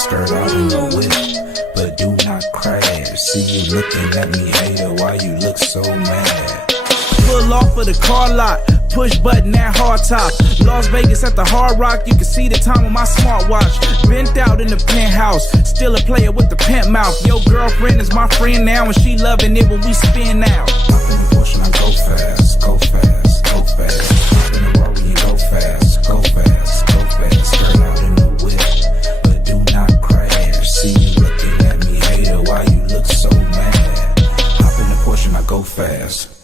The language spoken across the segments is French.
skirt out in the whip, but do not crash. See you looking at me, hater, why you look so mad? Pull off of the car lot, push button at hard top. Las Vegas at the Hard Rock, you can see the time on my smartwatch. Bent out in the penthouse, still a player with the pimp mouth. Your girlfriend is my friend now, and she loving it when we spin out. Hop in the Porsche and I go fast, go fast, go fast. Hop in the Rari and go fast, go fast, go fast. Skirt out in the whip, but do not crash. See you looking at me, hater, why you look so mad? Hop in the Porsche and I go fast.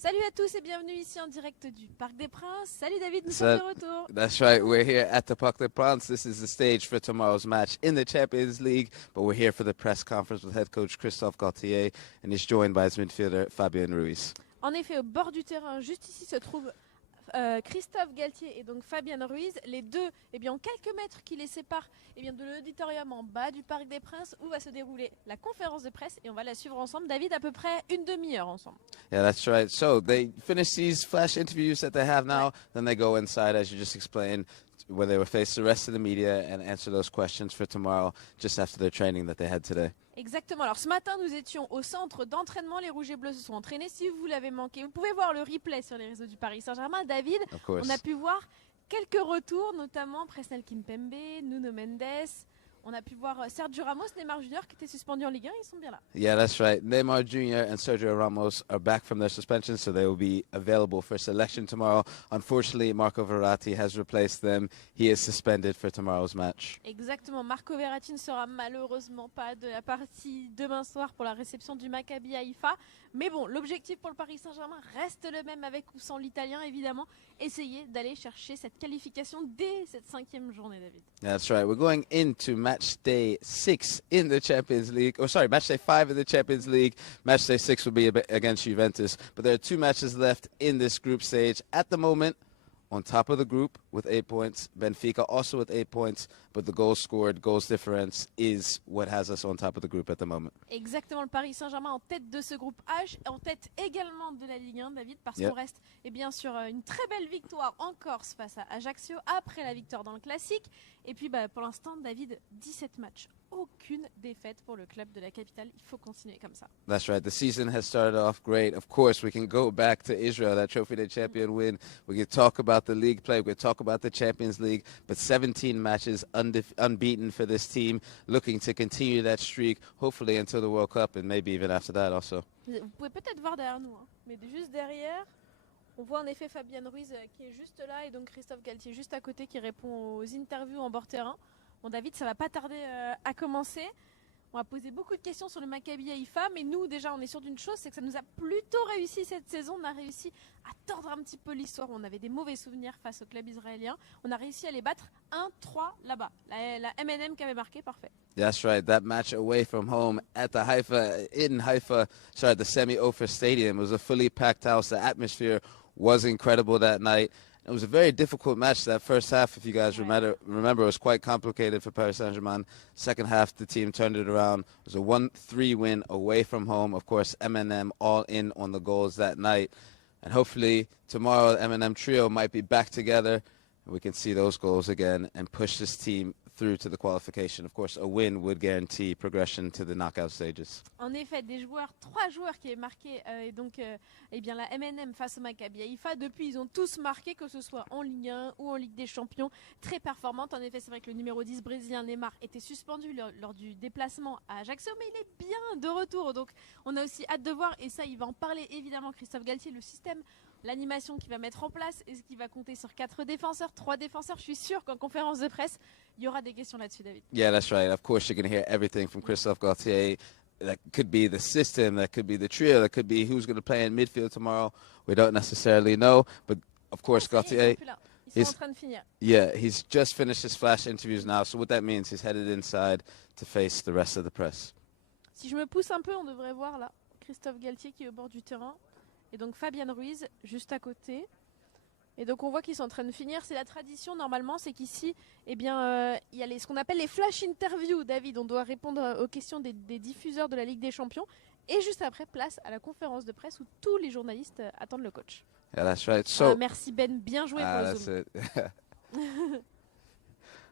Salut à tous et bienvenue ici en direct du Parc des Princes. Salut David, nous sommes de retour. That's right, we're here at the Parc des Princes. This is the stage for tomorrow's match in the Champions League, but we're here for the press conference with head coach Christophe Galtier, and he's joined by his midfielder Fabien Ruiz. En effet, au bord du terrain, juste ici, se trouve Christophe Galtier et donc Fabien Ruiz. Les deux, en quelques mètres qui les séparent de l'auditorium en bas du Parc des Princes où va se dérouler la conférence de presse et on va la suivre ensemble. David, à peu près une demi-heure ensemble. Yeah, that's right. So they finish these flash interviews that they have now, then they go inside, as you just explained, where they will face the rest of the media and answer those questions for tomorrow, just after their training that they had today. Exactement. Alors ce matin, nous étions au centre d'entraînement. Les Rouges et Bleus se sont entraînés. Si vous l'avez manqué, vous pouvez voir le replay sur les réseaux du Paris Saint-Germain. David, on a pu voir quelques retours, notamment Presnel Kimpembe, Nuno Mendes. On a pu voir Sergio Ramos, Neymar Jr. qui était suspendu en Ligue 1, ils sont bien là. Yeah, that's right. Neymar Jr. and Sergio Ramos are back from their suspension, so they will be available for selection tomorrow. Unfortunately, Marco Verratti has replaced them. He is suspended for tomorrow's match. Exactement. Marco Verratti ne sera malheureusement pas de la partie demain soir pour la réception du Maccabi Haïfa. Mais bon, l'objectif pour le Paris Saint-Germain reste le même avec ou sans l'Italien, évidemment. Essayer d'aller chercher cette qualification dès cette 5e journée, David. That's right. We're going into match day 6 in the Champions League. Oh, sorry, match day 5 in the Champions League. Match day 6 will be against Juventus. But there are 2 matches left in this group stage. At the moment, on top of the group with 8 points. Benfica also with 8 points, but the goals scored, goals difference is what has us on top of the group at the moment. Exactement, le Paris Saint-Germain en tête de ce groupe H, en tête également de la Ligue 1, David, parce qu'on reste sur une très belle victoire en Corse face à Ajaccio, après la victoire dans le Classique. Et puis pour l'instant, David, 17 matchs. Aucune défaite pour le club de la capitale. Il faut continuer comme ça. That's right. The season has started off great. Of course, we can go back to Israel, that Trophy Day champion win. We can talk about the league play. We can talk about the Champions League. But 17 matches unbeaten for this team, looking to continue that streak, hopefully until the World Cup and maybe even after that also. Vous pouvez peut-être voir derrière nous, mais juste derrière, on voit en effet Fabien Ruiz qui est juste là et donc Christophe Galtier juste à côté qui répond aux interviews en bord terrain. Bon David, ça va pas tarder à commencer. On va poser beaucoup de questions sur le Maccabi Haïfa, mais nous déjà on est sûr d'une chose, c'est que ça nous a plutôt réussi cette saison. On a réussi à tordre un petit peu l'histoire. On avait des mauvais souvenirs face au club israélien. On a réussi à les battre 1-3 là-bas. La M&M qui avait marqué, parfait. That's right. That match away from home at the the Semi-Ofer Stadium, it was a fully packed house. The atmosphere was incredible that night. It was a very difficult match. That first half, if you guys remember, it was quite complicated for Paris Saint-Germain. Second half, the team turned it around. It was a 1-3 win away from home. Of course, M&M all in on the goals that night. And hopefully tomorrow, the M&M trio might be back together. And we can see those goals again and push this team through to the qualification. Of course, a win would guarantee progression to the knockout stages. En effet, trois joueurs qui est marqué, et donc eh bien, la MNM face au Maccabi Haïfa. Depuis, ils ont tous marqué, que ce soit en Ligue 1 ou en Ligue des Champions, très performante. En effet, c'est vrai que le numéro 10 brésilien Neymar était suspendu lors du déplacement à Ajaccio, mais il est bien de retour. Donc, on a aussi hâte de voir, et ça, il va en parler évidemment, Christophe Galtier, le système, l'animation qu'il va mettre en place. Est-ce qu'il va compter sur 4 défenseurs, 3 défenseurs? Je suis sûr qu'en conférence de presse, il y aura des questions là-dessus, David. Yeah, that's right. Of course, you're going to hear everything from Christophe Galtier. That could be the system, that could be the trio, that could be who's going to play in midfield tomorrow. We don't necessarily know, but of course, Galtier. Ils sont en train de finir. Yeah, he's just finished his flash interviews now, so what that means, he's headed inside to face the rest of the press. Si je me pousse un peu, on devrait voir là Christophe Galtier qui est au bord du terrain. Et donc Fabian Ruiz juste à côté. Et donc on voit qu'ils sont en train de finir. C'est la tradition normalement, c'est qu'ici, eh bien, il y a ce qu'on appelle les flash interviews, David. On doit répondre aux questions des diffuseurs de la Ligue des Champions. Et juste après, place à la conférence de presse où tous les journalistes attendent le coach. Yeah, that's right. So merci Ben, bien joué pour le zoom.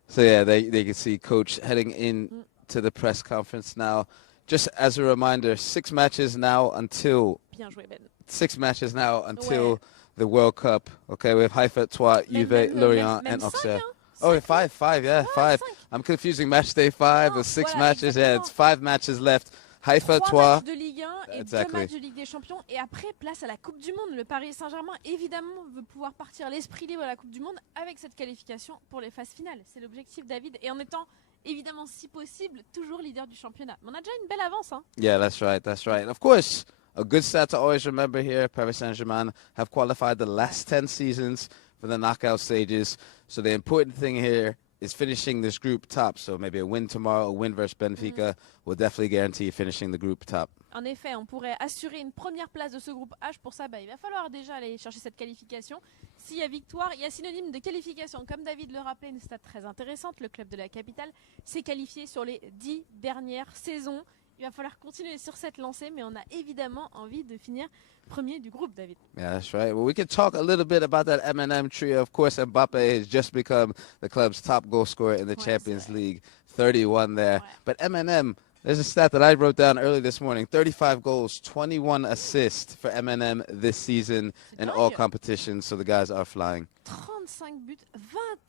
So yeah, they can see coach heading in to the press conference now. Just as a reminder, 6 matches now until Bien joué Ben. 6 matches now until Ouais. the World Cup. Okay, we have Haifa, Troyes, Juve, Lorient, and Auxerre. Oh, 5, yeah, 5. I'm confusing match day 5 with 6 voilà, matches. Yeah, it's 5 matches left. Haifa, 3 Troyes. matchs de Ligue 1 et 2 matchs de Ligue des Champions. Et après, place à la Coupe du Monde. Le Paris Saint-Germain, évidemment, veut pouvoir partir l'esprit libre à la Coupe du Monde avec cette qualification pour les phases finales. C'est l'objectif, David. Et en étant, évidemment, si possible, toujours leader du championnat. Mais on a déjà une belle avance. Hein. Yeah, that's right, that's right. Of course, a good stat to always remember here, Paris Saint-Germain have qualified the last 10 seasons for the knockout stages. So the important thing here is finishing this group top. So maybe a win tomorrow, a win versus Benfica will definitely guarantee finishing the group top. En effet, on pourrait assurer une première place de ce groupe H. Pour ça, il va falloir déjà aller chercher cette qualification. S'il y a victoire, il y a synonyme de qualification. Comme David le rappelait, une stat très intéressante, le club de la capitale s'est qualifié sur les 10 dernières saisons. Il va falloir continuer sur cette lancée, mais on a évidemment envie de finir premier du groupe, David. Yeah, that's right. Well, we can talk a little bit about that M&M trio. Of course, Mbappe has just become the club's top goal scorer in the Champions League, 31 there. But M&M, there's a stat that I wrote down early this morning, 35 goals, 21 assists for M&M this season in all competitions, so the guys are flying. 35 buts,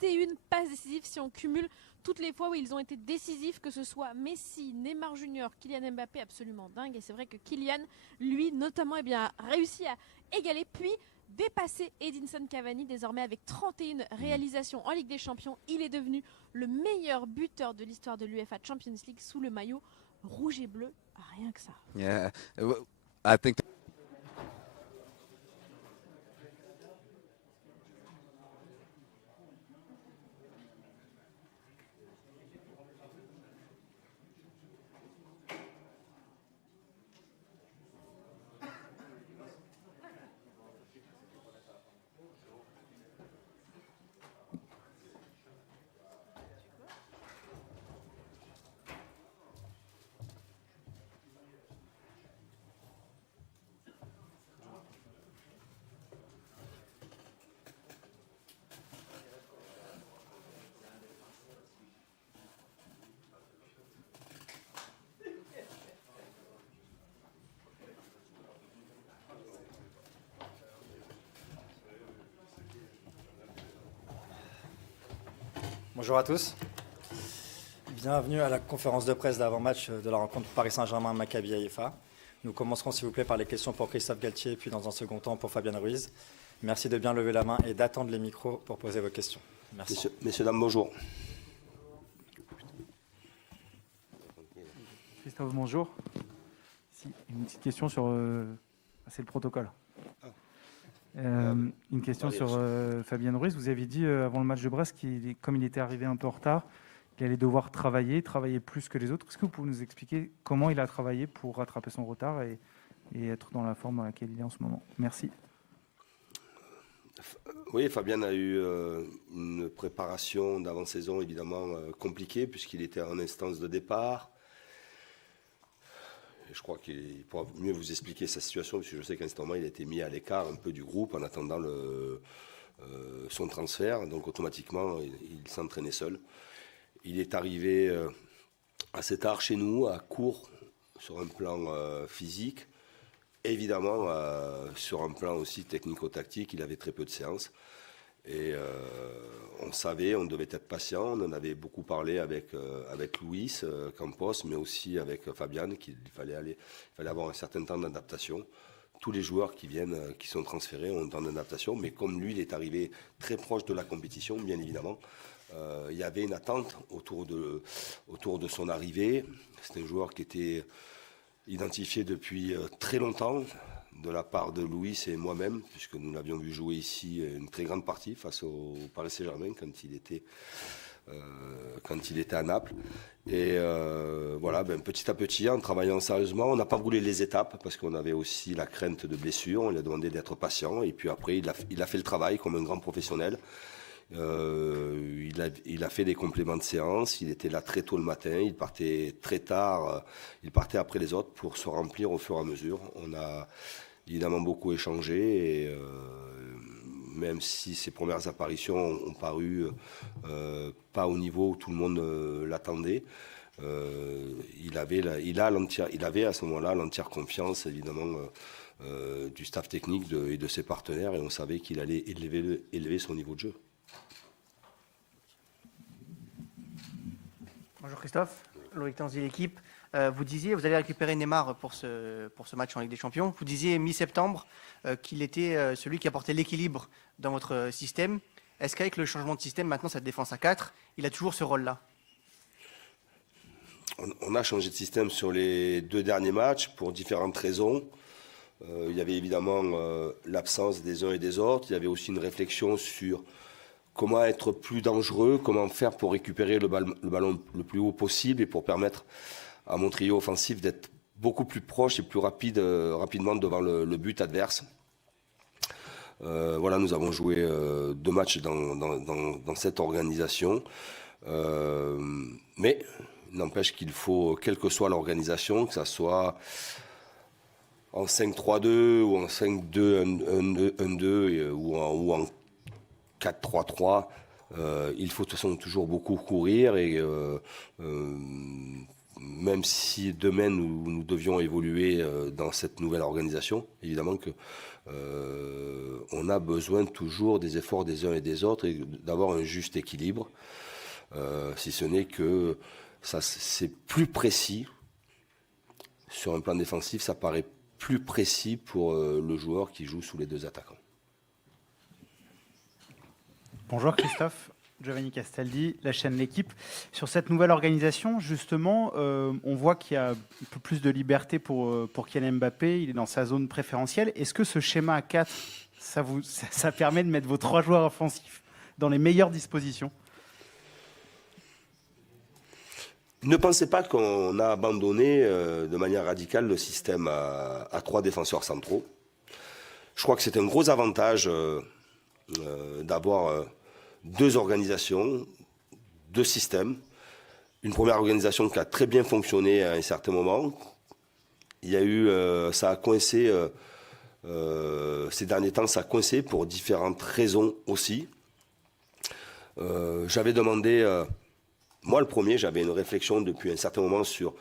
21 passes décisives si on cumule toutes les fois où ils ont été décisifs, que ce soit Messi, Neymar Junior, Kylian Mbappé, absolument dingue. Et c'est vrai que Kylian, lui, notamment, a réussi à égaler, puis dépasser Edinson Cavani, désormais avec 31 réalisations en Ligue des Champions. Il est devenu le meilleur buteur de l'histoire de l'UEFA Champions League sous le maillot rouge et bleu. Rien que ça. Yeah, I think... Bonjour à tous. Bienvenue à la conférence de presse d'avant-match de la rencontre Paris Saint-Germain-Maccabi Haïfa. Nous commencerons s'il vous plaît par les questions pour Christophe Galtier, puis dans un second temps pour Fabian Ruiz. Merci de bien lever la main et d'attendre les micros pour poser vos questions. Merci. Messieurs, dames, bonjour. Christophe, bonjour. Une petite question sur... c'est le protocole. Une question sur Fabian Ruiz. Vous avez dit avant le match de Brest, comme il était arrivé un peu en retard, il allait devoir travailler plus que les autres. Est-ce que vous pouvez nous expliquer comment il a travaillé pour rattraper son retard et être dans la forme dans laquelle il est en ce moment? Merci. Oui, Fabian a eu une préparation d'avant-saison évidemment compliquée puisqu'il était en instance de départ. Je crois qu'il pourra mieux vous expliquer sa situation, parce que je sais qu'à ce moment, il a été mis à l'écart un peu du groupe en attendant son transfert. Donc automatiquement, il s'entraînait seul. il est arrivé assez tard chez nous, à court sur un plan physique. Évidemment, sur un plan aussi technico-tactique, il avait très peu de séances. Et on savait, on devait être patient. On en avait beaucoup parlé avec Luis Campos, mais aussi avec Fabian, qu'il fallait avoir un certain temps d'adaptation. Tous les joueurs qui sont transférés ont un temps d'adaptation, mais comme lui, il est arrivé très proche de la compétition, bien évidemment, il y avait une attente autour de son arrivée. C'est un joueur qui était identifié depuis très longtemps de la part de Luis et moi-même, puisque nous l'avions vu jouer ici une très grande partie face au Paris Saint-Germain quand il était à Naples. Et voilà, petit à petit, en travaillant sérieusement, on n'a pas brûlé les étapes parce qu'on avait aussi la crainte de blessure. On lui a demandé d'être patient et puis après, il a fait le travail comme un grand professionnel. Il a fait des compléments de séance, il était là très tôt le matin, il partait très tard, il partait après les autres pour se remplir au fur et à mesure. On a évidemment beaucoup échangé et même si ses premières apparitions ont paru pas au niveau où tout le monde l'attendait, il avait à ce moment-là l'entière confiance évidemment du staff technique et de ses partenaires, et on savait qu'il allait élever son niveau de jeu. Bonjour Christophe, Loïc Tanzi, l'équipe. Vous allez récupérer Neymar pour ce match en Ligue des Champions. Vous disiez mi-septembre qu'il était celui qui apportait l'équilibre dans votre système. Est-ce qu'avec le changement de système, maintenant cette défense à 4, il a toujours ce rôle-là? On a changé de système sur les 2 derniers matchs pour différentes raisons. Il y avait évidemment l'absence des uns et des autres. Il y avait aussi une réflexion sur comment être plus dangereux, comment faire pour récupérer le ballon le plus haut possible et pour permettre à mon trio offensif d'être beaucoup plus proche et plus rapidement devant le but adverse. Voilà, nous avons joué 2 matchs dans cette organisation. Mais il n'empêche qu'il faut, quelle que soit l'organisation, que ça soit en 5-3-2 ou en 5-2-1-2 ou en 4-3-3, il faut de toute façon toujours beaucoup courir et même si demain nous devions évoluer dans cette nouvelle organisation, évidemment que on a besoin toujours des efforts des uns et des autres et d'avoir un juste équilibre, si ce n'est que ça c'est plus précis sur un plan défensif, ça paraît plus précis pour le joueur qui joue sous les 2 attaquants. Bonjour Christophe, Giovanni Castaldi, la chaîne L'Équipe. Sur cette nouvelle organisation, justement, on voit qu'il y a un peu plus de liberté pour Kylian Mbappé, il est dans sa zone préférentielle. Est-ce que ce schéma à 4, ça permet de mettre vos 3 joueurs offensifs dans les meilleures dispositions? Ne pensez pas qu'on a abandonné de manière radicale le système à 3 défenseurs centraux. Je crois que c'est un gros avantage d'avoir 2 organisations, 2 systèmes. Une première organisation qui a très bien fonctionné à un certain moment. Il y a eu, ça a coincé, ces derniers temps, ça a coincé pour différentes raisons aussi. J'avais demandé, moi le premier, j'avais une réflexion depuis un certain moment sur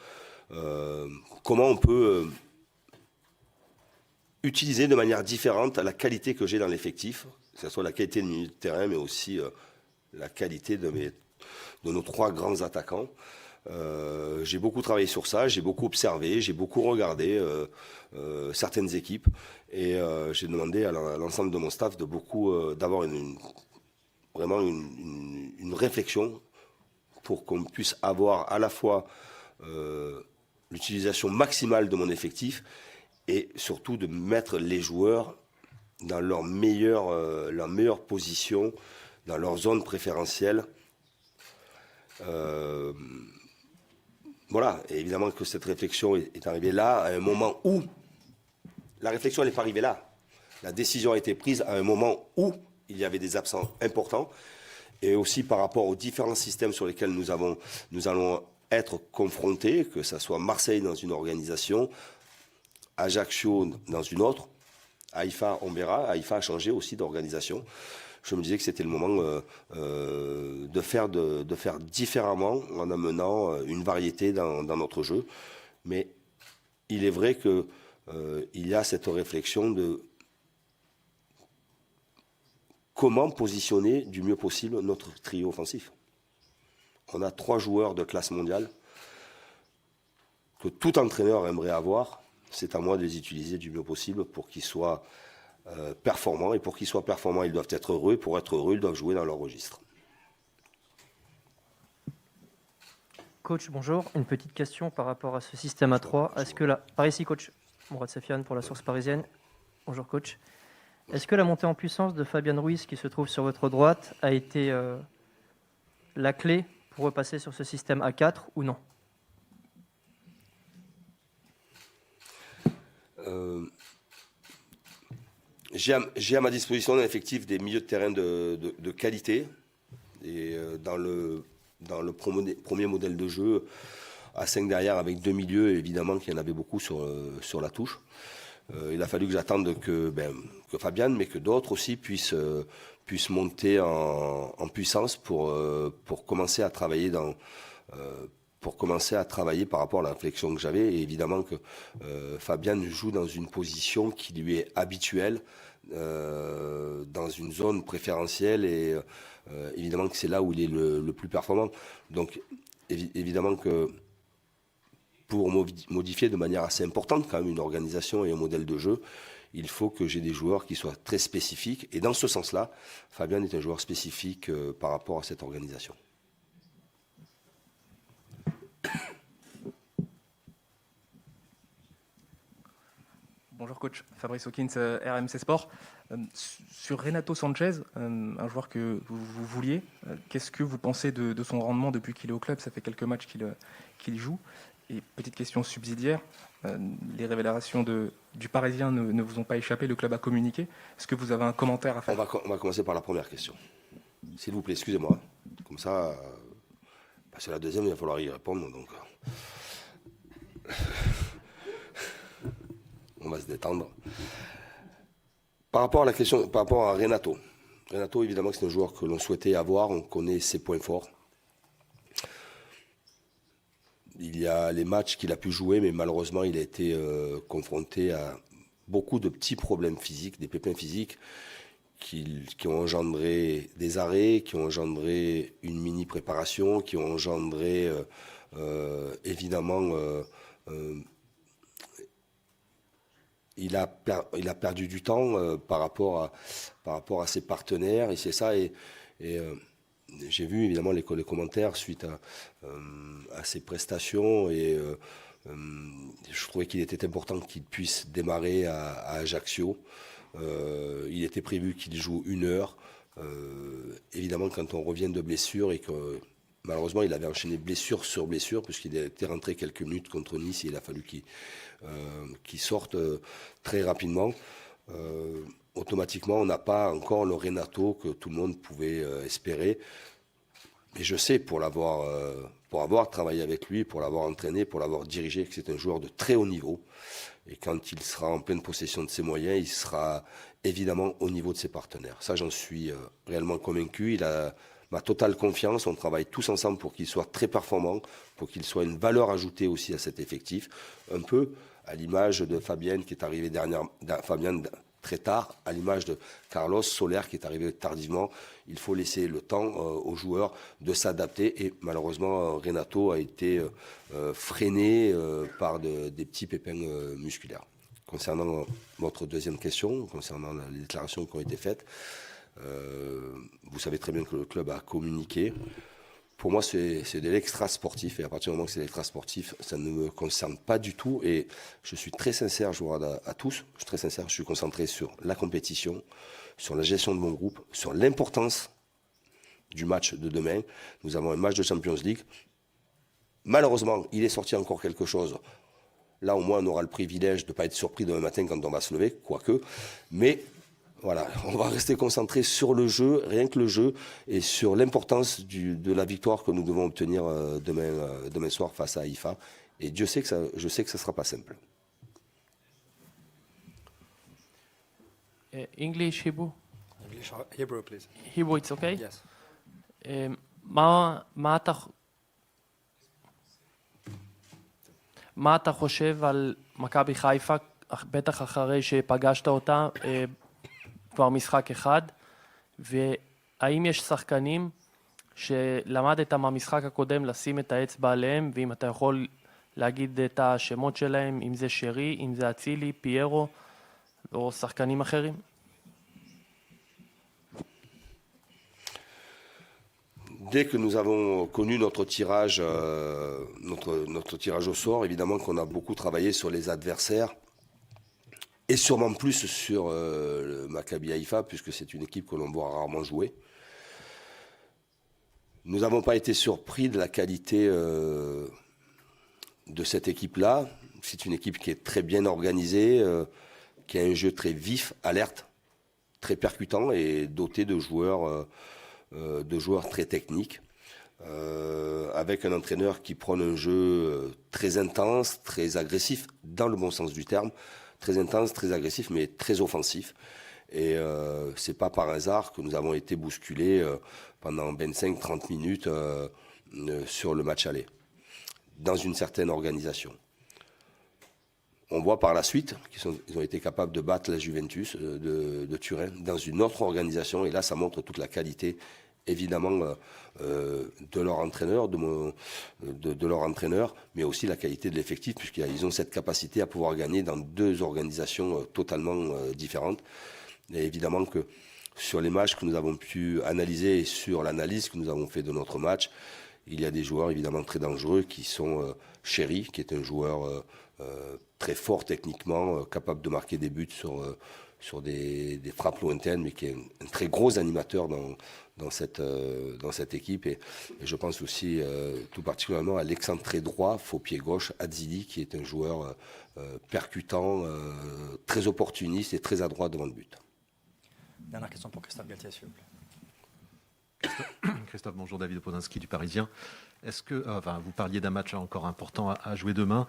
comment on peut utiliser de manière différente la qualité que j'ai dans l'effectif, que ce soit la qualité de milieu de terrain, mais aussi la qualité de nos 3 grands attaquants. J'ai beaucoup travaillé sur ça, j'ai beaucoup observé, j'ai beaucoup regardé certaines équipes et j'ai demandé à l'ensemble de mon staff d'avoir vraiment une réflexion pour qu'on puisse avoir à la fois l'utilisation maximale de mon effectif et surtout de mettre les joueurs dans leur meilleure position, dans leur zone préférentielle. Voilà, et évidemment que cette réflexion est arrivée là, à un moment où... La réflexion n'est pas arrivée là. La décision a été prise à un moment où il y avait des absents importants, et aussi par rapport aux différents systèmes sur lesquels nous allons être confrontés, que ce soit Marseille dans une organisation, Ajaccio dans une autre, Haïfa, on verra, Haïfa a changé aussi d'organisation. je me disais que c'était le moment de faire différemment en amenant une variété dans notre jeu. Mais il est vrai qu'il y a cette réflexion de comment positionner du mieux possible notre trio offensif. On a 3 joueurs de classe mondiale que tout entraîneur aimerait avoir. C'est à moi de les utiliser du mieux possible pour qu'ils soient performants. Et pour qu'ils soient performants, ils doivent être heureux. Et pour être heureux, ils doivent jouer dans leur registre. Coach, bonjour. Une petite question par rapport à ce système à 3. Est-ce que par ici, coach Mourad Safiane pour la Source Parisienne. Bonjour, coach. Est-ce que la montée en puissance de Fabian Ruiz, qui se trouve sur votre droite, a été la clé pour repasser sur ce système à 4 ou non? J'ai à ma disposition un effectif des milieux de terrain de qualité. Et dans le premier modèle de jeu, à 5 derrière avec 2 milieux, évidemment qu'il y en avait beaucoup sur la touche. Il a fallu que j'attende que Fabian, mais que d'autres aussi puissent monter en puissance pour commencer à travailler par rapport à la réflexion que j'avais. Et évidemment que Fabian joue dans une position qui lui est habituelle, dans une zone préférentielle, et évidemment que c'est là où il est le plus performant. Donc évidemment que pour modifier de manière assez importante quand même une organisation et un modèle de jeu, il faut que j'ai des joueurs qui soient très spécifiques. Et dans ce sens-là, Fabian est un joueur spécifique par rapport à cette organisation. Bonjour coach, Fabrice Hawkins, RMC Sport. Sur Renato Sanchez, un joueur que vous vouliez, qu'est-ce que vous pensez de son rendement depuis qu'il est au club? Ça fait quelques matchs qu'il joue. Et petite question subsidiaire, les révélations du Parisien ne vous ont pas échappé, le club a communiqué. Est-ce que vous avez un commentaire à faire? On va commencer par la première question. S'il vous plaît, excusez-moi. Comme ça, c'est la deuxième, il va falloir y répondre. Donc, on va se détendre. Par rapport à la question, par rapport à Renato. Renato, évidemment, c'est un joueur que l'on souhaitait avoir. On connaît ses points forts. Il y a les matchs qu'il a pu jouer, mais malheureusement, il a été confronté à beaucoup de petits problèmes physiques, des pépins physiques qui ont engendré des arrêts, qui ont engendré une mini-préparation, qui ont engendré évidemment... il a perdu du temps par rapport à ses partenaires, et c'est ça. Et j'ai vu évidemment les commentaires suite à ses prestations, et je trouvais qu'il était important qu'il puisse démarrer à Ajaccio. Il était prévu qu'il joue 1 heure. Évidemment, quand on revient de blessure et que malheureusement il avait enchaîné blessure sur blessure, puisqu'il était rentré quelques minutes contre Nice, et il a fallu qu'il sorte très rapidement. Automatiquement, on n'a pas encore le Renato que tout le monde pouvait espérer. Mais je sais, pour avoir travaillé avec lui, pour l'avoir entraîné, pour l'avoir dirigé, que c'est un joueur de très haut niveau. Et quand il sera en pleine possession de ses moyens, il sera évidemment au niveau de ses partenaires. Ça, j'en suis réellement convaincu. Il a ma totale confiance. On travaille tous ensemble pour qu'il soit très performant, pour qu'il soit une valeur ajoutée aussi à cet effectif. Un peu à l'image de Fabian qui est arrivé très tard, à l'image de Carlos Soler qui est arrivé tardivement. Il faut laisser le temps aux joueurs de s'adapter, et malheureusement Renato a été freiné par des petits pépins musculaires. Concernant votre deuxième question, concernant les déclarations qui ont été faites, vous savez très bien que le club a communiqué. Pour moi, c'est de l'extra sportif, et à partir du moment que c'est de l'extra sportif, ça ne me concerne pas du tout. Et je suis très sincère, je vous regarde à tous, je suis très sincère, je suis concentré sur la compétition, sur la gestion de mon groupe, sur l'importance du match de demain. Nous avons un match de Champions League. Malheureusement, il est sorti encore quelque chose. Là, au moins, on aura le privilège de ne pas être surpris demain matin quand on va se lever, quoique. Mais voilà, on va rester concentré sur le jeu, rien que le jeu, et sur l'importance de la victoire que nous devons obtenir demain soir face à Haïfa. Et je sais que ça ne sera pas simple. English, Hebrew. Hebrew, please. Hebrew, it's okay? Yes. מה אתה חושב על מכבי חיפה, בטח אחרי שפגשת אותה כבר משחק אחד, והאם יש שחקנים שלמדת מהמשחק הקודם לשים את האצבע עליהם, ואם אתה יכול להגיד את השמות שלהם, אם זה שרי, אם זה אצילי, פיירו, או שחקנים אחרים? Dès que nous avons connu notre tirage au sort, évidemment qu'on a beaucoup travaillé sur les adversaires et sûrement plus sur le Maccabi Haïfa, puisque c'est une équipe que l'on voit rarement jouer. Nous n'avons pas été surpris de la qualité de cette équipe-là. C'est une équipe qui est très bien organisée, qui a un jeu très vif, alerte, très percutant et doté de joueurs très techniques, avec un entraîneur qui prône un jeu très intense, très agressif, dans le bon sens du terme, très intense, très agressif, mais très offensif. Et c'est pas par hasard que nous avons été bousculés pendant 25-30 minutes sur le match aller, dans une certaine organisation. On voit par la suite qu'ils ont été capables de battre la Juventus de Turin dans une autre organisation. Et là, ça montre toute la qualité, évidemment, de leur entraîneur, de leur entraîneur, mais aussi la qualité de l'effectif, puisqu'ils ont cette capacité à pouvoir gagner dans deux organisations totalement différentes. Et évidemment que sur les matchs que nous avons pu analyser et sur l'analyse que nous avons fait de notre match, il y a des joueurs évidemment très dangereux qui sont Sherry, qui est un joueur très fort techniquement, capable de marquer des buts sur des frappes lointaines, mais qui est un très gros animateur dans cette équipe. Et je pense aussi tout particulièrement à l'excentré droit, faux pied gauche, Adzili, qui est un joueur percutant, très opportuniste et très adroit devant le but. Dernière question pour Christophe Galtier, s'il vous plaît. Christophe, bonjour, David Podinski du Parisien. Est-ce que, vous parliez d'un match encore important à jouer demain.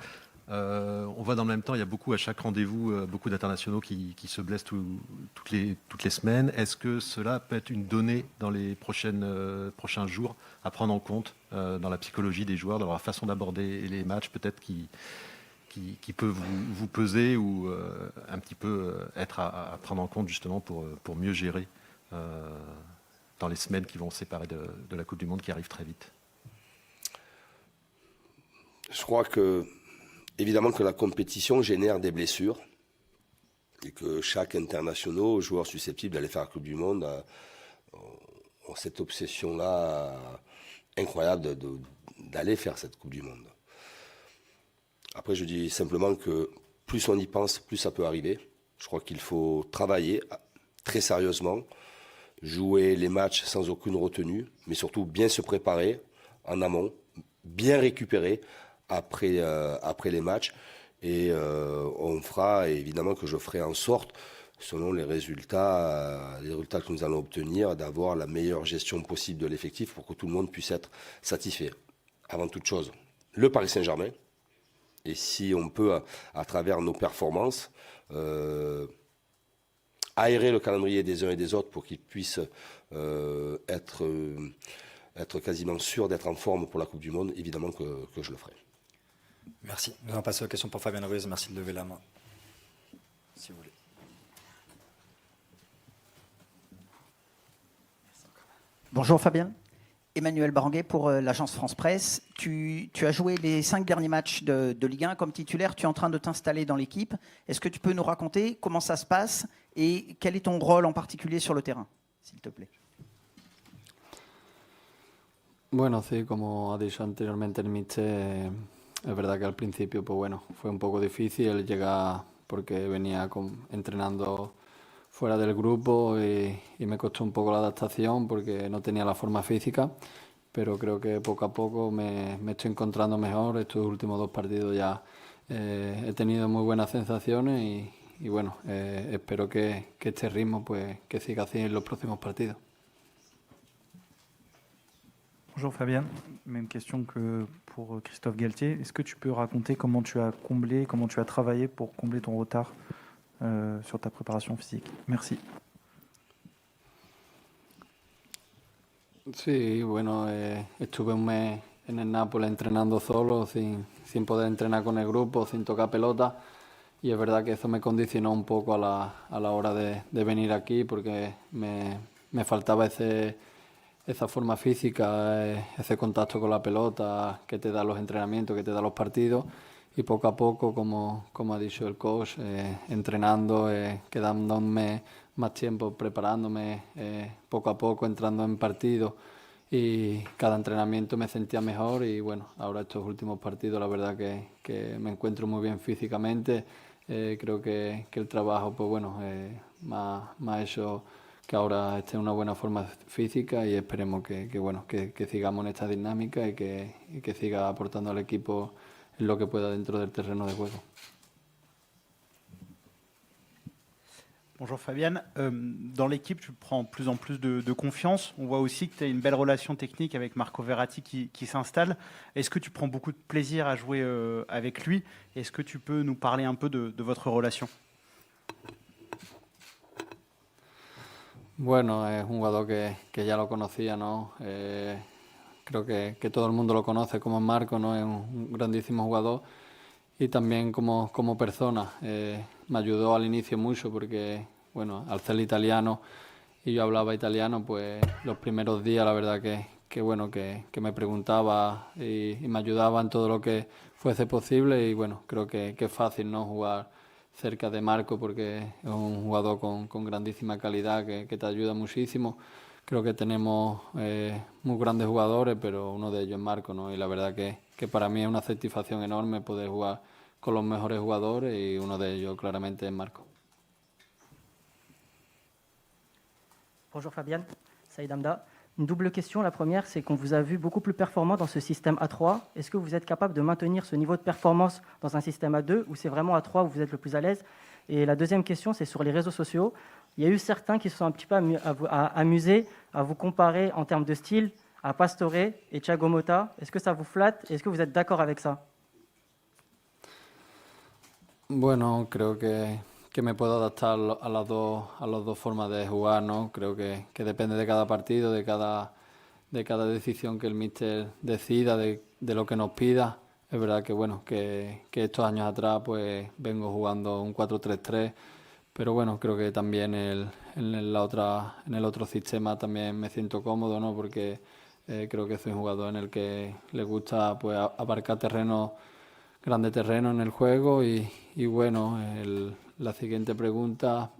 On voit dans le même temps, il y a beaucoup à chaque rendez-vous, beaucoup d'internationaux qui se blessent toutes les semaines. Est-ce que cela peut être une donnée dans les prochains jours à prendre en compte dans la psychologie des joueurs, dans leur façon d'aborder les matchs, peut-être qui peut vous peser ou un petit peu être à prendre en compte justement pour mieux gérer dans les semaines qui vont séparer de la Coupe du Monde qui arrive très vite? Je crois évidemment que la compétition génère des blessures et que chaque international, joueur susceptible d'aller faire la Coupe du Monde, a cette obsession-là incroyable d'aller faire cette Coupe du Monde. Après, je dis simplement que plus on y pense, plus ça peut arriver. Je crois qu'il faut travailler très sérieusement, jouer les matchs sans aucune retenue, mais surtout bien se préparer en amont, bien récupérer après les matchs. Et on fera, évidemment que je ferai en sorte, selon les résultats que nous allons obtenir, d'avoir la meilleure gestion possible de l'effectif pour que tout le monde puisse être satisfait. Avant toute chose, le Paris Saint-Germain. Et si on peut, à travers nos performances, aérer le calendrier des uns et des autres pour qu'ils puissent être quasiment sûrs d'être en forme pour la Coupe du Monde, évidemment que je le ferai. Merci. Nous allons passer aux questions pour Fabien Ruiz. Merci de lever la main, si vous voulez. Bonjour Fabien. Emmanuel Baranguet pour l'agence France Presse. Tu as joué les 5 derniers matchs de Ligue 1 comme titulaire. Tu es en train de t'installer dans l'équipe. Est-ce que tu peux nous raconter comment ça se passe et quel est ton rôle en particulier sur le terrain, s'il te plaît? Bueno, sí, como ha dicho anteriormente el míster, es verdad que al principio pues bueno, fue un poco difícil llegar porque venía entrenando fuera del grupo y me costó un poco la adaptación porque no tenía la forma física, pero creo que poco a poco me estoy encontrando mejor. Estos últimos 2 partidos ya he tenido muy buenas sensaciones y bueno, espero que este ritmo pues que siga así en los próximos partidos. Bonjour Fabien, même question que pour Christophe Galtier. Est-ce que tu peux raconter comment tu as travaillé pour combler ton retard sur ta préparation physique? Merci. Sí, bueno, estuve un mes en el Nápoles entrenando solo, sin poder entrenar con el grupo, sin tocar pelota. Y es verdad que eso me condicionó un poco a la hora de venir aquí, porque me faltaba esa forma física, ese contacto con la pelota que te da los entrenamientos, que te da los partidos. Y poco a poco, como ha dicho el coach, entrenando, quedándome más tiempo preparándome, poco a poco entrando en partidos, y cada entrenamiento me sentía mejor. Y bueno, ahora estos últimos partidos la verdad que me encuentro muy bien físicamente. Creo que el trabajo pues bueno, me ha hecho que ahora esté en una buena forma física, y esperemos que sigamos en esta dinámica y que siga aportando al equipo en lo que pueda dentro del terreno de juego. Bonjour Fabienne, dans l'équipe tu prends de plus en plus de confiance, on voit aussi que tu as une belle relation technique avec Marco Verratti qui s'installe. Est-ce que tu prends beaucoup de plaisir à jouer avec lui? Est-ce que tu peux nous parler un peu de votre relation? Bueno, es un jugador que ya lo conocía, ¿no? Creo que todo el mundo lo conoce como Marco, ¿no? Es un grandísimo jugador, y también como persona. Me ayudó al inicio mucho porque, bueno, al ser italiano y yo hablaba italiano, pues los primeros días la verdad que me preguntaba y me ayudaba en todo lo que fuese posible. Y bueno, creo que es fácil, ¿no?, jugar cerca de Marco, porque es un jugador con grandísima calidad que te ayuda muchísimo. Creo que tenemos muy grandes jugadores, pero uno de ellos es Marco, ¿no? Y la verdad que para mí es una satisfacción enorme poder jugar con los mejores jugadores, y uno de ellos claramente es Marco. Bonjour Fabienne, Saïd Hamda. Une double question. La première, c'est qu'on vous a vu beaucoup plus performant dans ce système A3. Est-ce que vous êtes capable de maintenir ce niveau de performance dans un système A2, ou c'est vraiment A3 où vous êtes le plus à l'aise? Et la deuxième question, c'est sur les réseaux sociaux. Il y a eu certains qui se sont un petit peu amusés à vous comparer en termes de style à Pastore et Thiago Motta. Est-ce que ça vous flatte? Est-ce que vous êtes d'accord avec ça? Bueno, creo que me puedo adaptar a las dos formas de jugar, ¿no? Creo que depende de cada partido, de cada decisión que el míster decida, de lo que nos pida. Es verdad que bueno, que estos años atrás pues vengo jugando un 4-3-3, pero bueno, creo que también en el otro sistema también me siento cómodo, ¿no? Porque creo que soy un jugador en el que le gusta pues abarcar grande terreno en el juego. Y bueno, la siguiente pregunta.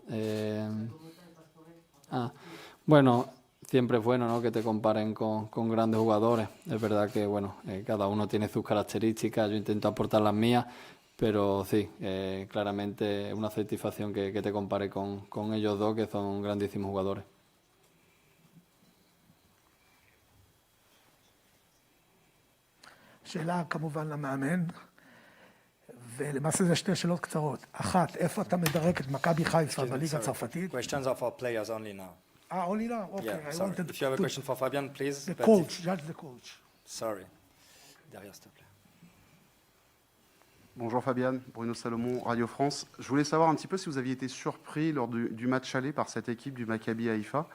Bueno, siempre es bueno, ¿no?, que te comparen con grandes jugadores. Es verdad que bueno, cada uno tiene sus características, yo intento aportar las mías, pero sí, claramente es una satisfacción que te compare con ellos dos, que son grandísimos jugadores. שאלה כמובן למאמן, ולמעשה זה שתי שאלות קצרות. אחת, איפה אתה מדרג את מכבי חיפה בליגה הצרפתית? Questions are for players only now. Only now? Okay. Yeah, I sorry. wanted If you have a question for Fabian, please. The coach, judge the coach. Sorry. Derrière, s'il te plaît. Bonjour Fabian, Bruno Salomon, Radio France. Je voulais savoir un petit peu si vous aviez été surpris lors du match aller par cette équipe du Maccabi Haïfa.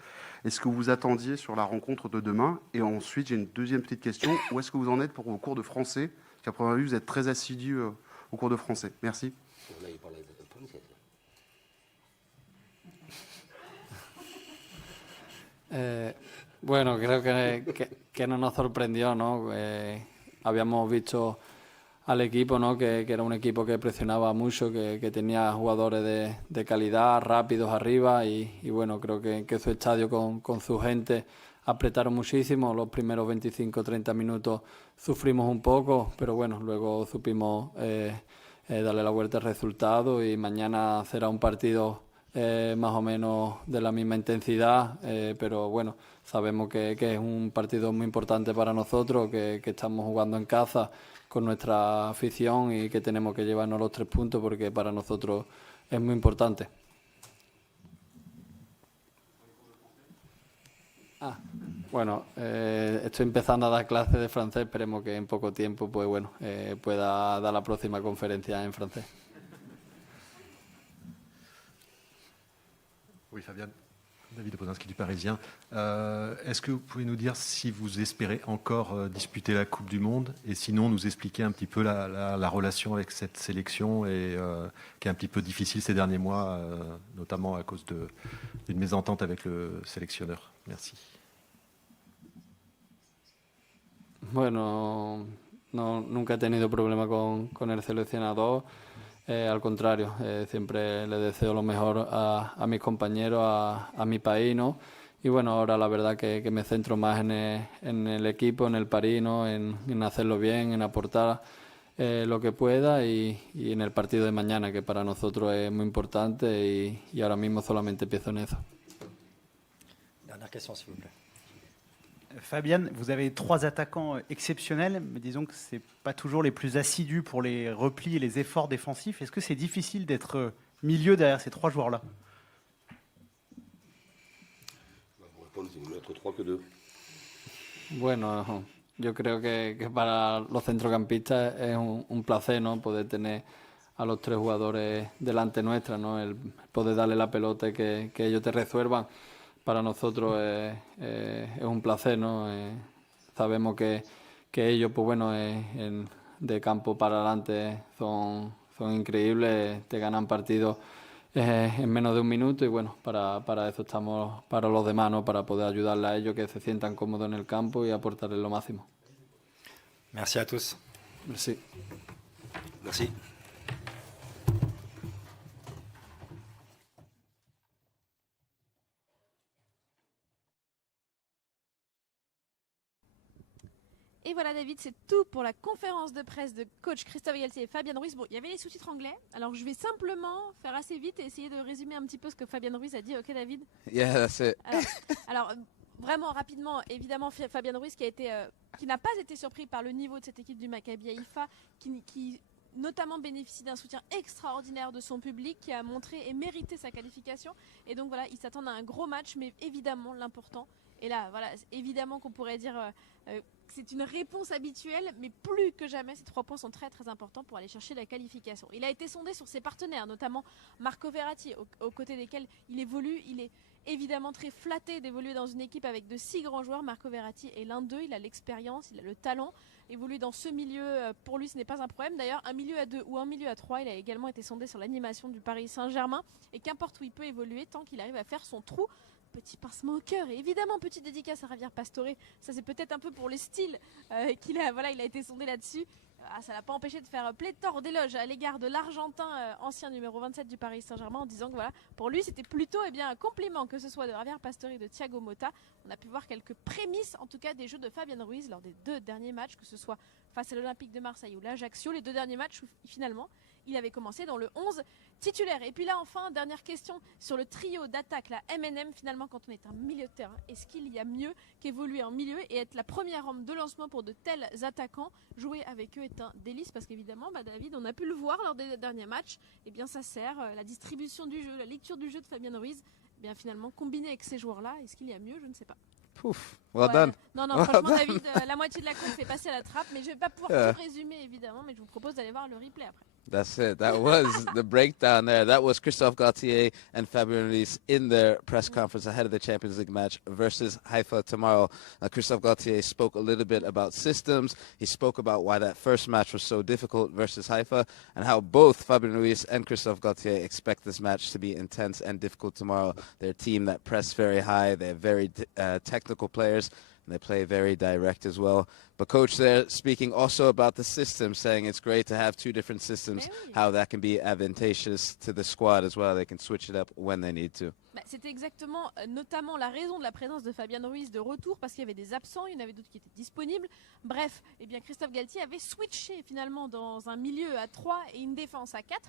Est-ce que vous attendiez sur la rencontre de demain? Et ensuite, j'ai une deuxième petite question. Où est-ce que vous en êtes pour vos cours de français? Parce qu'à première vue, vous êtes très assidu aux cours de français. Merci. Bueno, creo que no nos sorprendió, ¿no? Habíamos visto al equipo, ¿no?, que era un equipo que presionaba mucho, que tenía jugadores de calidad, rápidos arriba, y bueno, creo que su estadio con su gente apretaron muchísimo. Los primeros 25-30 minutos sufrimos un poco, pero bueno, luego supimos darle la vuelta al resultado, y mañana será un partido más o menos de la misma intensidad, pero bueno, sabemos que es un partido muy importante para nosotros, que estamos jugando en casa con nuestra afición, y que tenemos que llevarnos los 3 puntos, porque para nosotros es muy importante. Bueno, estoy empezando a dar clases de francés, esperemos que en poco tiempo pues bueno, pueda dar la próxima conferencia en francés. Oui, Fabian. David Podolski du Parisien. Est-ce que vous pouvez nous dire si vous espérez encore disputer la Coupe du Monde et sinon nous expliquer un petit peu la relation avec cette sélection et, qui est un petit peu difficile ces derniers mois, notamment à cause d'une mésentente avec le sélectionneur. Merci. Bueno, no, nunca he tenido problema con el seleccionador. Al contrario, siempre le deseo lo mejor a mis compañeros, a mi país, ¿no? Y bueno, ahora la verdad que me centro más en el equipo, en el París, ¿no? En hacerlo bien, en aportar lo que pueda y en el partido de mañana, que para nosotros es muy importante y ahora mismo solamente empiezo en eso. Dernière question, s'il vous plaît. Fabian, vous avez 3 attaquants exceptionnels, mais disons que ce n'est pas toujours les plus assidus pour les replis et les efforts défensifs. Est-ce que c'est difficile d'être milieu derrière ces 3 joueurs-là? Pour répondre, c'est mieux être 3 que 2. Bueno, yo creo que para los centrocampistas es un placer, ¿no? Poder tener a los 3 jugadores delante nuestra, ¿no? El poder darle la pelota y que ellos te resuelvan. Para nosotros es un placer, ¿no? Sabemos que ellos, pues bueno, de campo para adelante son increíbles, te ganan partidos en menos de un minuto y bueno, para eso estamos para los demás, ¿no? Para poder ayudarles a ellos que se sientan cómodos en el campo y aportarles lo máximo. Merci à tous. Merci. Merci. Et voilà David, c'est tout pour la conférence de presse de coach Christophe Galtier et Fabian Ruiz. Bon, il y avait les sous-titres anglais, alors je vais simplement faire assez vite et essayer de résumer un petit peu ce que Fabian Ruiz a dit. Ok David? Yeah, that's it. Alors vraiment rapidement, évidemment Fabian Ruiz qui n'a pas été surpris par le niveau de cette équipe du Maccabi Haïfa, qui notamment bénéficie d'un soutien extraordinaire de son public, qui a montré et mérité sa qualification. Et donc voilà, il s'attend à un gros match, mais évidemment l'important. Et là, voilà, évidemment qu'on pourrait dire c'est une réponse habituelle, mais plus que jamais, ces 3 points sont très très importants pour aller chercher la qualification. Il a été sondé sur ses partenaires, notamment Marco Verratti, aux côtés desquels il évolue. Il est évidemment très flatté d'évoluer dans une équipe avec de si grands joueurs. Marco Verratti est l'un d'eux, il a l'expérience, il a le talent. Évoluer dans ce milieu, pour lui, ce n'est pas un problème. D'ailleurs, un milieu à 2 ou un milieu à 3, il a également été sondé sur l'animation du Paris Saint-Germain. Et qu'importe où il peut évoluer, tant qu'il arrive à faire son trou. Petit pincement au cœur et évidemment petite dédicace à Javier Pastore. Ça c'est peut-être un peu pour le style qu'il a. Voilà, il a été sondé là-dessus. Ça l'a pas empêché de faire pléthore d'éloges à l'égard de l'Argentin ancien numéro 27 du Paris Saint-Germain en disant que voilà, pour lui c'était plutôt un compliment que ce soit de Javier Pastore et de Thiago Motta. On a pu voir quelques prémices en tout cas des jeux de Fabian Ruiz lors des 2 derniers matchs, que ce soit face à l'Olympique de Marseille ou l'Ajaccio, les 2 derniers matchs où finalement il avait commencé dans le 11 titulaire. Et puis là enfin, dernière question sur le trio d'attaque, la MNM, finalement quand on est un milieu de terrain, est-ce qu'il y a mieux qu'évoluer en milieu et être la première arme de lancement pour de tels attaquants? Jouer avec eux est un délice parce qu'évidemment, David, on a pu le voir lors des derniers matchs, et bien ça sert, la distribution du jeu, la lecture du jeu de Fabian Ruiz, bien finalement combiné avec ces joueurs-là, est-ce qu'il y a mieux? Je ne sais pas. Pouf, well done. Non, well franchement done. David, la moitié de la course est passée à la trappe, mais je ne vais pas pouvoir tout résumer évidemment, mais je vous propose d'aller voir le replay après. That's it. That was the breakdown there. That was Christophe Galtier and Fabien Ruiz in their press conference ahead of the Champions League match versus Haifa tomorrow. Christophe Galtier spoke a little bit about systems. He spoke about why that first match was so difficult versus Haifa and how both Fabien Ruiz and Christophe Galtier expect this match to be intense and difficult tomorrow. They're a team that press very high. They're very technical players. And they play very direct as well. But coach there speaking also about the system, saying it's great to have 2 different systems, how that can be advantageous to the squad as well. They can switch it up when they need to. C'était exactement, notamment la raison de la présence de Fabian Ruiz de retour, parce qu'il y avait des absents, il y en avait d'autres qui étaient disponibles. Bref, Christophe Galtier avait switché finalement dans un milieu à 3 et une défense à 4.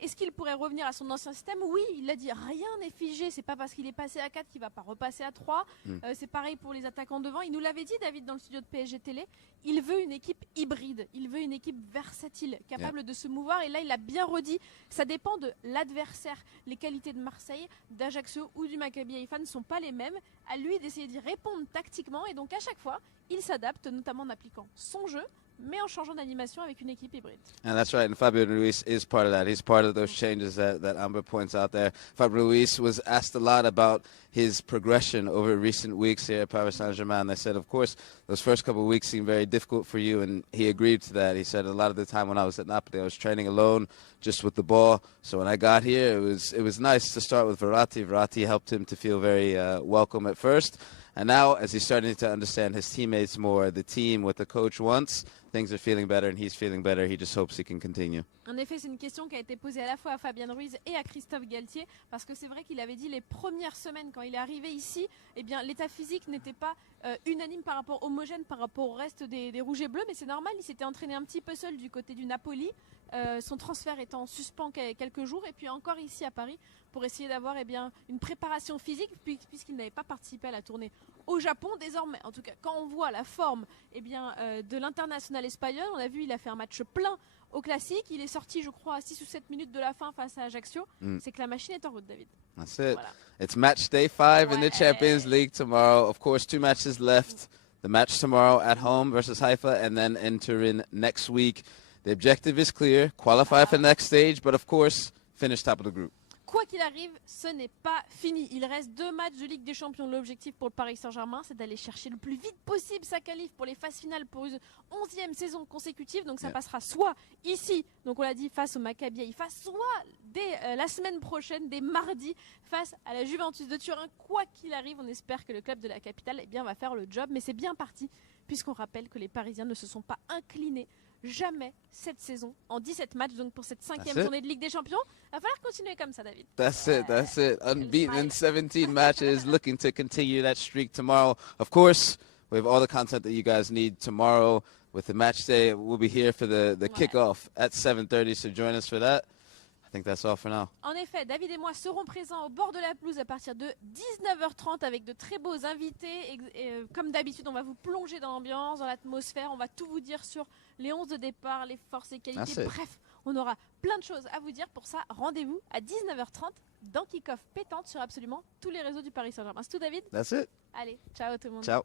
Est-ce qu'il pourrait revenir à son ancien système? Oui, il l'a dit, rien n'est figé, c'est pas parce qu'il est passé à 4 qu'il va pas repasser à 3. C'est pareil pour les attaquants devant. Il nous l'avait dit, David, dans le studio de PSG Télé, il veut une équipe hybride, il veut une équipe versatile, capable de se mouvoir. Et là, il a bien redit, ça dépend de l'adversaire. Les qualités de Marseille, d'Ajaccio ou du Maccabi Haïfa ne sont pas les mêmes. À lui d'essayer d'y répondre tactiquement. Et donc à chaque fois, il s'adapte, notamment en appliquant son jeu, mais en changeant d'animation avec une équipe hybride. And that's right, and Fabian Ruiz is part of that. He's part of those changes that Amber points out there. Fabian Ruiz was asked a lot about his progression over recent weeks here at Paris Saint-Germain. They said, of course, those first couple of weeks seemed very difficult for you, and he agreed to that. He said, a lot of the time when I was at Napoli, I was training alone, just with the ball. So when I got here, it was nice to start with Verratti. Verratti helped him to feel very welcome at first. And now, as he's starting to understand his teammates more, the team, what the coach wants, things are feeling better and he's feeling better. He just hopes he can continue. En effet, c'est une question qui a été posée à la fois à Fabian Ruiz et à Christophe Galtier, parce que c'est vrai qu'il avait dit les premières semaines quand il est arrivé ici, eh bien l'état physique n'était pas unanime par rapport homogène par rapport au reste des rouges et bleus, mais c'est normal, il s'était entraîné un petit peu seul du côté du Napoli, son transfert étant en suspens quelques jours, et puis encore ici à Paris pour essayer d'avoir une préparation physique puisqu'il n'avait pas participé à la tournée au Japon. Désormais, en tout cas, quand on voit la forme de l'international espagnol, on a vu, il a fait un match plein au classique, il est sorti je crois à 6 ou 7 minutes de la fin face à Ajaccio. C'est que la machine est en route, David. That's it. Voilà. It's match day 5 in the Champions League tomorrow. Of course, 2 matches left. The match tomorrow at home versus Haifa, and then enter in next week. The objective is clear, qualify for the next stage, but of course, finish top of the group. Quoi qu'il arrive, ce n'est pas fini. Il reste 2 matchs de Ligue des Champions. L'objectif pour le Paris Saint-Germain, c'est d'aller chercher le plus vite possible sa qualif pour les phases finales pour une 11e saison consécutive. Donc ça passera soit ici, donc on l'a dit, face au Maccabi Haïfa, soit dès la semaine prochaine, dès mardi, face à la Juventus de Turin. Quoi qu'il arrive, on espère que le club de la capitale va faire le job. Mais c'est bien parti, puisqu'on rappelle que les Parisiens ne se sont pas inclinés jamais cette saison en 17 matchs, donc pour cette 5e journée de Ligue des Champions. Il va falloir continuer comme ça, David. That's it. Unbeaten in 17 matches, looking to continue that streak tomorrow. Of course, we have all the content that you guys need tomorrow with the match day. We'll be here for the kickoff at 7:30, so join us for that. I think that's all for now. En effet, David et moi serons présents au bord de la pelouse à partir de 19h30 avec de très beaux invités. Et comme d'habitude, on va vous plonger dans l'ambiance, dans l'atmosphère. On va tout vous dire sur les 11 de départ, les forces et qualités. Bref, on aura plein de choses à vous dire. Pour ça, rendez-vous à 19h30 dans Kickoff Pétante sur absolument tous les réseaux du Paris Saint-Germain. C'est tout, David? That's it. Allez, ciao tout le monde. Ciao.